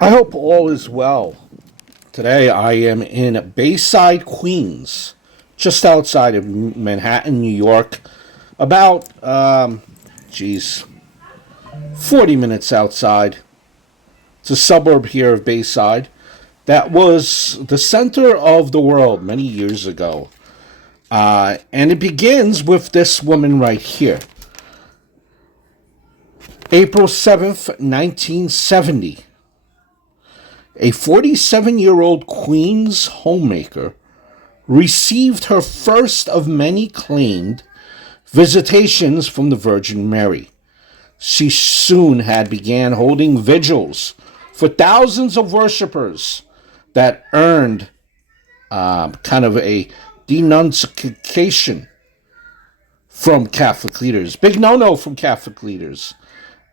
I hope all is well. Today I am in Bayside, Queens, just outside of Manhattan, New York. About, 40 minutes outside. It's a suburb here of Bayside that was the center of the world many years ago. And it begins with this woman right here. April 7th, 1970. A 47-year-old Queens homemaker received her first of many claimed visitations from the Virgin Mary. She soon had began holding vigils for thousands of worshippers that earned kind of a denunciation from Catholic leaders. Big no-no from Catholic leaders.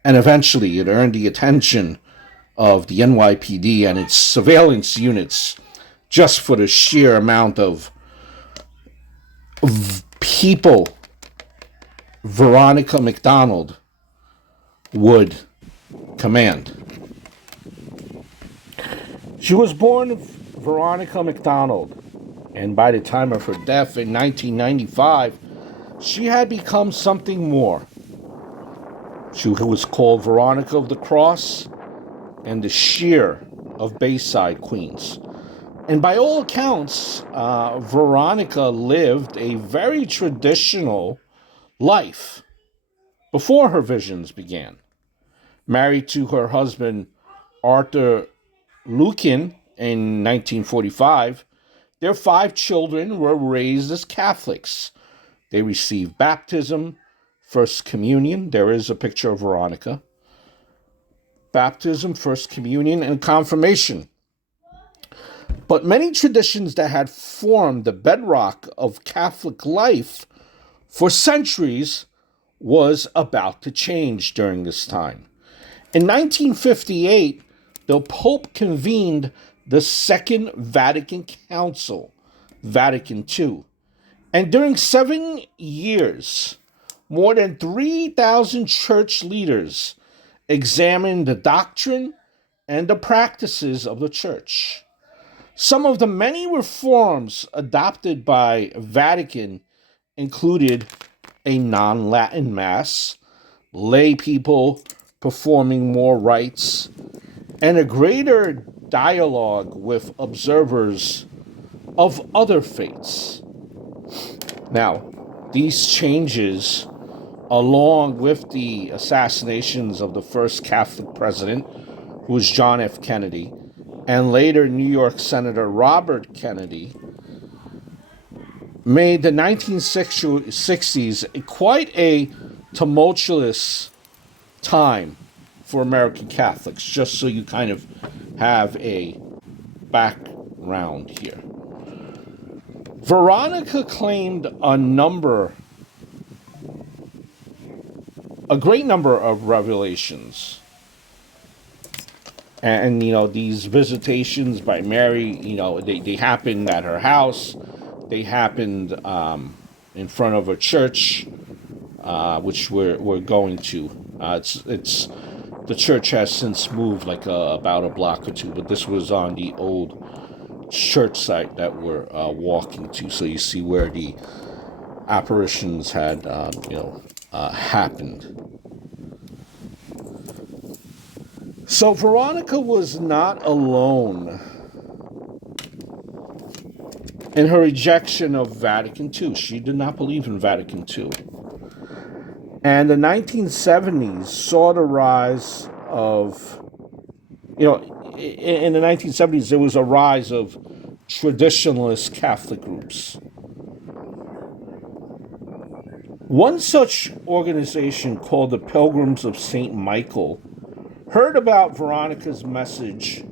And eventually it earned the attention of the NYPD and its surveillance units just for the sheer amount of people Veronica McDonald would command. She was born Veronica McDonald, and by the time of her death in 1995, she had become something more. She was called Veronica of the Cross and the Shear of Bayside, Queens. And by all accounts, Veronica lived a very traditional life before her visions began. Married to her husband, Arthur Lukin, in 1945, their 5 children were raised as Catholics. They received baptism, First Communion. There is a picture of Veronica. Baptism, First Communion, and Confirmation. But many traditions that had formed the bedrock of Catholic life for centuries was about to change during this time. In 1958, the Pope convened the Second Vatican Council, Vatican II. And during 7 years, more than 3,000 church leaders examined the doctrine and the practices of the church. Some of the many reforms adopted by Vatican included a non-Latin mass, lay people performing more rites, and a greater dialogue with observers of other faiths. Now, these changes, along with the assassinations of the first Catholic president, who was John F. Kennedy, and later New York Senator Robert Kennedy, made the 1960s quite a tumultuous time for American Catholics, just so you kind of have a background here. Veronica claimed a great number of revelations. And, these visitations by Mary, they happened at her house. They happened in front of a church, which we're going to. It's the church has since moved like about a block or two, but this was on the old church site that we're walking to. So you see where the apparitions had, happened. So Veronica was not alone in her rejection of Vatican II. She did not believe in Vatican II. And the 1970s saw the rise of, in the 1970s, there was a rise of traditionalist Catholic groups. One such organization, called the Pilgrims of St. Michael, heard about Veronica's message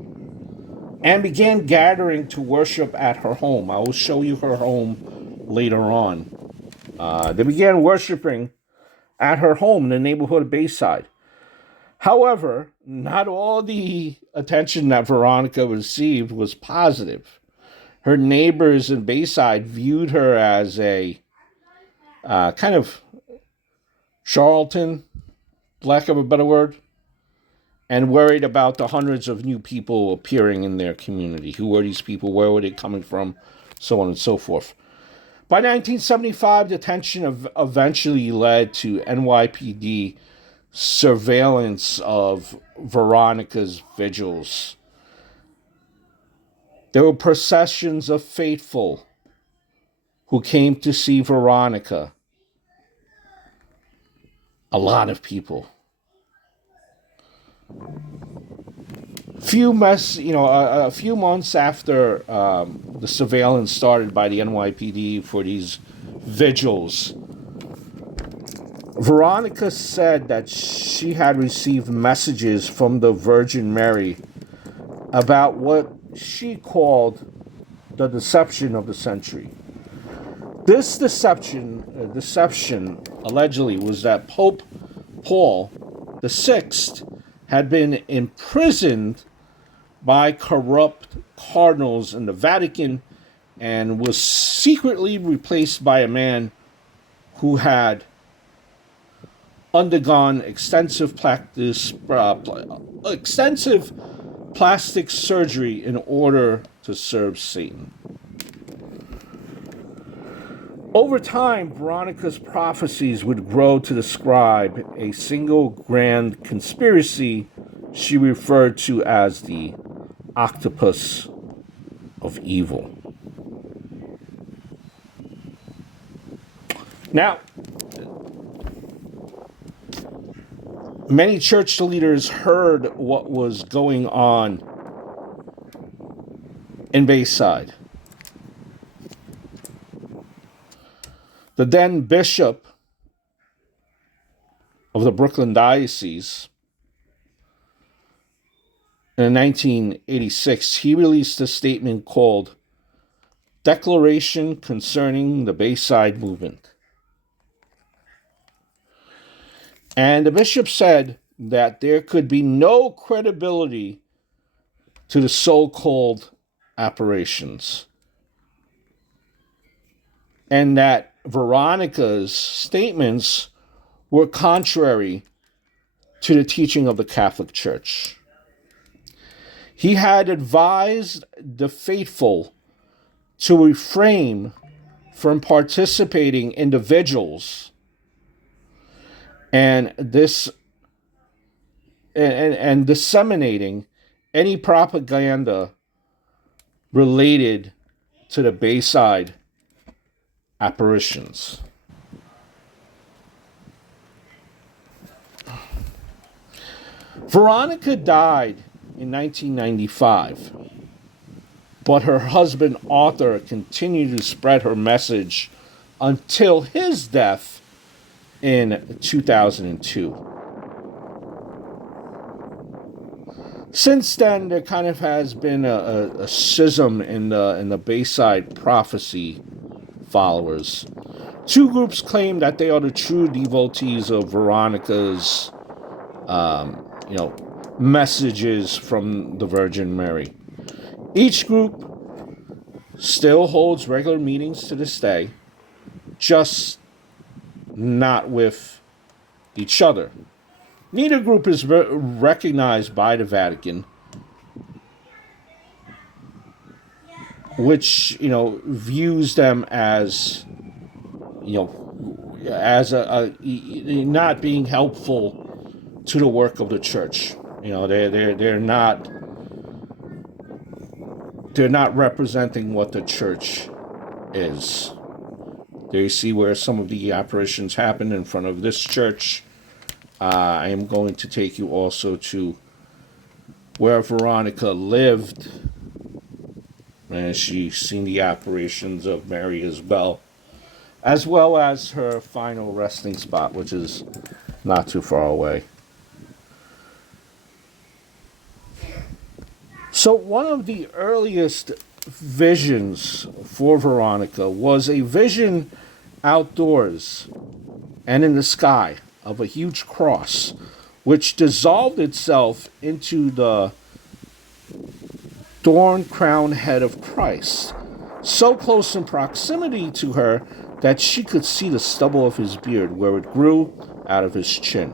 and began gathering to worship at her home. I will show you her home later on. They began worshiping at her home in the neighborhood of Bayside. However, not all the attention that Veronica received was positive. Her neighbors in Bayside viewed her as a kind of charlatan, lack of a better word, and worried about the hundreds of new people appearing in their community. Who were these people? Where were they coming from? So on and so forth. By 1975, the tension eventually led to NYPD surveillance of Veronica's vigils. There were processions of faithful who came to see Veronica. A lot of people. A few months after the surveillance started by the NYPD for these vigils, Veronica said that she had received messages from the Virgin Mary about what she called the deception of the century. This deception allegedly was that Pope Paul VI had been imprisoned by corrupt cardinals in the Vatican and was secretly replaced by a man who had undergone extensive plastic surgery in order to serve Satan. Over time, Veronica's prophecies would grow to describe a single grand conspiracy she referred to as the octopus of evil. Now, many church leaders heard what was going on in Bayside. The then bishop of the Brooklyn Diocese, in 1986, he released a statement called Declaration Concerning the Bayside Movement. And the bishop said that there could be no credibility to the so-called apparitions, and that Veronica's statements were contrary to the teaching of the Catholic Church. He had advised the faithful to refrain from participating in the vigils and disseminating any propaganda related to the Bayside apparitions. Veronica died in 1995, but her husband Arthur continued to spread her message until his death in 2002. Since then, there kind of has been a schism in the Bayside prophecy followers. Two groups claim that they are the true devotees of Veronica's, messages from the Virgin Mary. Each group still holds regular meetings to this day, just not with each other. Neither group is recognized by the Vatican, which, views them as, as a not being helpful to the work of the church. They're not representing what the church is. There you see where some of the apparitions happen in front of this church. I am going to take you also to where Veronica lived, and she's seen the apparitions of Mary as well as her final resting spot, which is not too far away. So one of the earliest visions for Veronica was a vision outdoors and in the sky of a huge cross, which dissolved itself into the thorn-crowned head of Christ, so close in proximity to her that she could see the stubble of his beard where it grew out of his chin.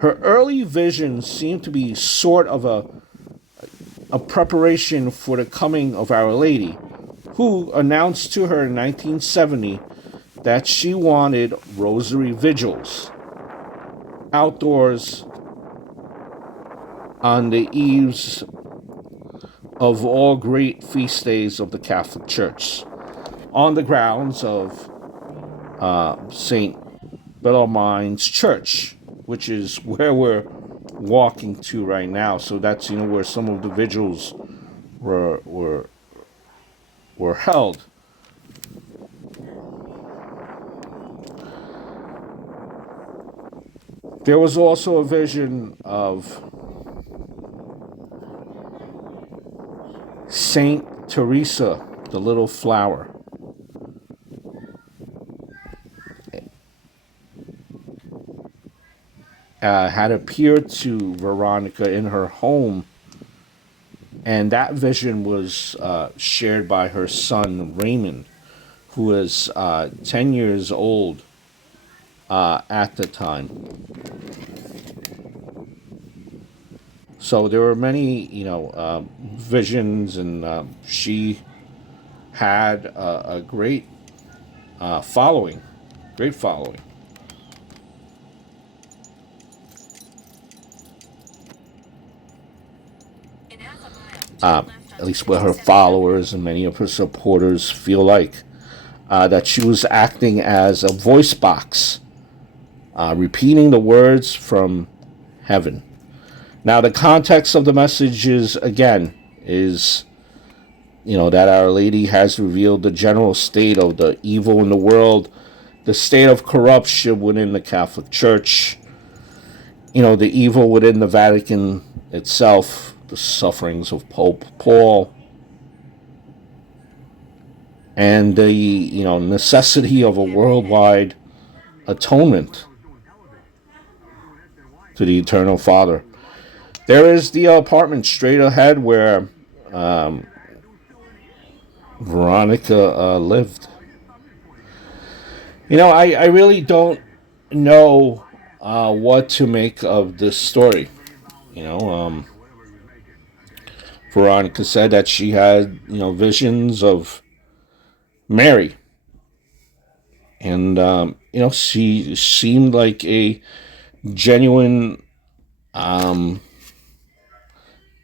Her early visions seem to be sort of a preparation for the coming of Our Lady, who announced to her in 1970 that she wanted rosary vigils outdoors on the eves of all great feast days of the Catholic Church, on the grounds of St. Bellarmine's Church, which is where we're walking to right now. So that's where some of the vigils were held. There was also a vision of Saint Teresa, the little flower. Had appeared to Veronica in her home, and that vision was shared by her son Raymond, who was 10 years old at the time. So there were many, visions, and she had a great following, great following. At least what her followers and many of her supporters feel like, that she was acting as a voice box, repeating the words from heaven. Now, the context of the message is that Our Lady has revealed the general state of the evil in the world, the state of corruption within the Catholic Church, the evil within the Vatican itself, the sufferings of Pope Paul, and the necessity of a worldwide atonement to the Eternal Father. There is the apartment straight ahead where Veronica lived. I really don't know what to make of this story. Veronica said that she had, visions of Mary. And, she seemed like a genuine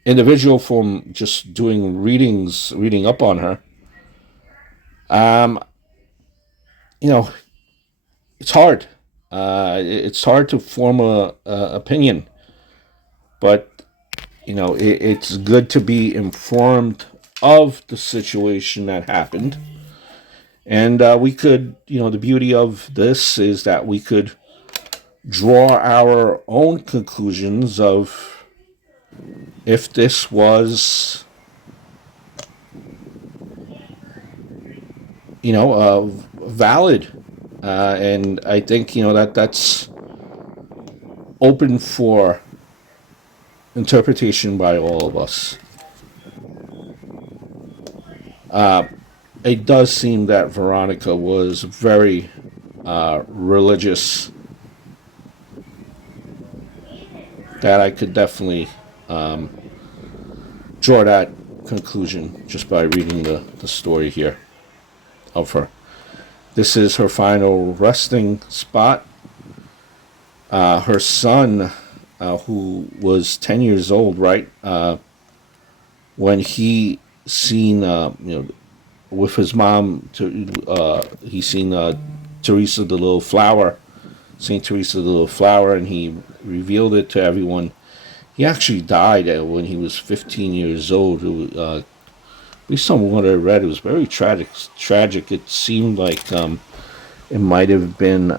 individual from just doing reading up on her. It's hard. It's hard to form a opinion, but it's good to be informed of the situation that happened. And we could, the beauty of this is that we could draw our own conclusions of if this was, valid. And I think, that's open for interpretation by all of us. It does seem that Veronica was very religious. That I could definitely draw that conclusion just by reading the story here of her. This is her final resting spot. Her son, who was 10 years old, right, when he seen, with his mom, he seen Teresa the Little Flower, Saint Teresa the Little Flower, and he revealed it to everyone. He actually died when he was 15 years old. At least from what I read, it was very tragic. It seemed like it might have been